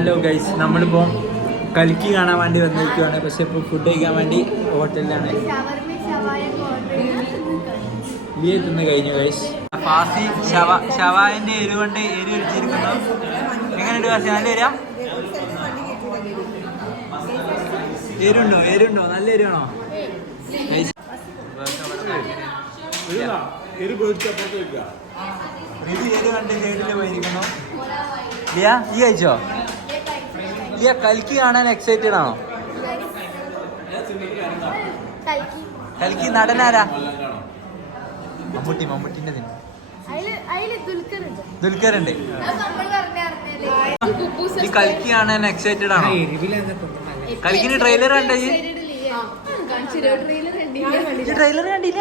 Hello guys, നമ്മളിപ്പോൾ കൽക്കി കാണാൻ വേണ്ടി വന്നിരിക്കുകയാണ്. പക്ഷെ ഇപ്പോൾ ഫുഡ് കഴിക്കാൻ വേണ്ടി ഹോട്ടലിലാണ്. ലിയ തിന്ന് കഴിഞ്ഞു ഗൈസ്. ഫാസി ഷവായൻ്റെ എരിവുകൊണ്ട് എരി ഒഴിച്ചിരിക്കുന്നു. എങ്ങനെയുണ്ട് ഫാസി? നല്ല എരിയാ? എരുണ്ടോ? നല്ല എരിവാണോ ഗൈസ്? ഇത് എരി കണ്ട് സൈഡിൽ പോയിരിക്കുന്നു. ലിയ ഈ കഴിച്ചോ? ലിയ കൽക്കി കാണാൻ എക്സൈറ്റഡ് ആണോ? കൽക്കി നടനാരാ? മമ്മൂട്ടിന്റെ ദുൽഖർ ഉണ്ട്. ഈ കൽക്കി കാണാൻ എക്സൈറ്റഡ് ആണോ? കൽക്കിന് ട്രെയിലർ കണ്ടോ? ട്രെയിലർ കണ്ടില്ല?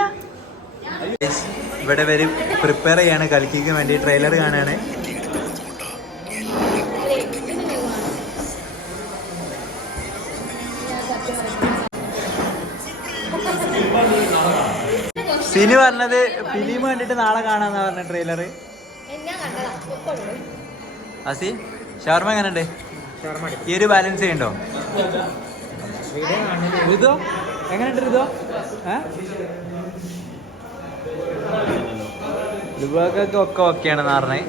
ഇവിടെ വരും പ്രിപ്പയർ ചെയ്യാണ് കൽക്കിക്ക് വേണ്ടി. ട്രെയിലർ കാണാണ്. സിനി പറഞ്ഞത് ഫിലിം കണ്ടിട്ട് നാളെ കാണാന്നാ പറഞ്ഞ ട്രെയിലർ. അസി ഷവർമ എങ്ങനെയുണ്ട്? ഈ ഒരു ബാലൻസ് ചെയ്യണ്ടോ? ഇതോ എങ്ങനെയുണ്ട്? ഇതോ ലുബാക്കൊക്കെ ഒക്കെ ഓക്കെയാണെന്ന് പറഞ്ഞേ.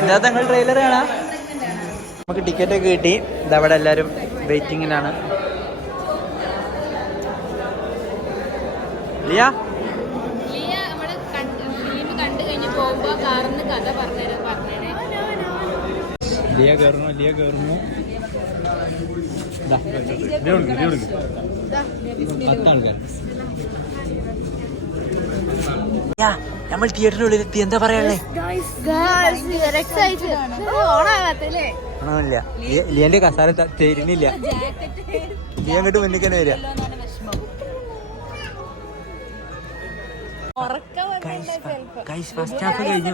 എന്താ നിങ്ങൾ ട്രെയിലർ കാണാ? നമുക്ക് ടിക്കറ്റ് ഒക്കെ കിട്ടി. ഇതവിടെ എല്ലാവരും വെയിറ്റിങ്ങിലാണ്. ലിയ കയറുന്നു. 10 ആൾക്കാർ. നമ്മൾ തിയേറ്ററിനുള്ളിൽ എത്തി. എന്താ പറയാനുള്ളേ? ആണോല്ല, ലിയന്റെ കസാര തരുന്നില്ല. ലിയ അങ്ങോട്ട് മുന്നിൽ തന്നെ വരിക. ഫസ്റ്റ് ഹാഫ് കഴിഞ്ഞു.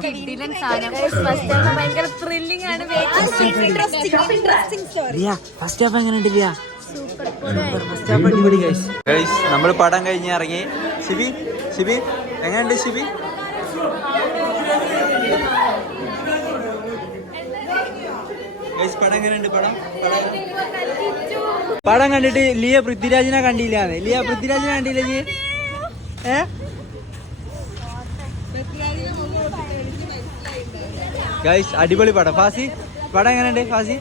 ഫസ്റ്റ് ഹാഫ് എങ്ങനെയുണ്ട് ലിയ? നമ്മൾ പടം കഴിഞ്ഞ് ഇറങ്ങി. ഷിബി എങ്ങനെയുണ്ട്? ഷിബി പടം എങ്ങനെയുണ്ട്? പടം കണ്ടിട്ട് ലിയ പൃഥ്വിരാജിനെ കണ്ടില്ലാന്ന്. ലിയ പൃഥ്വിരാജിനെ കണ്ടില്ല നീ? ഗൈസ് അടിപൊളി പടം. ഫാസി പടം എങ്ങനെയുണ്ട്? ഫാസി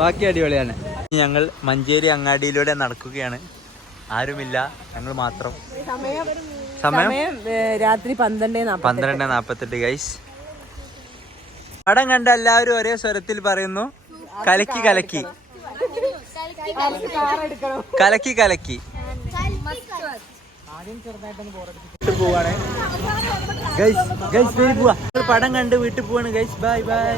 ബാക്കി അടിപൊളിയാണ്. ഞങ്ങൾ മഞ്ചേരി അങ്ങാടിയിലൂടെ നടക്കുകയാണ്. ആരുമില്ല, ഞങ്ങൾ മാത്രം. സമയം രാത്രി 12:48 ഗൈസ്. പടം കണ്ട എല്ലാവരും ഒരേ സ്വരത്തിൽ പറയുന്നു കലക്കി കലക്കി കലക്കി കലക്കി. പോവാണ് ഗൈസ്. പടം കണ്ട് വീട്ടിൽ പോവാണ് ഗൈസ്. Bye bye.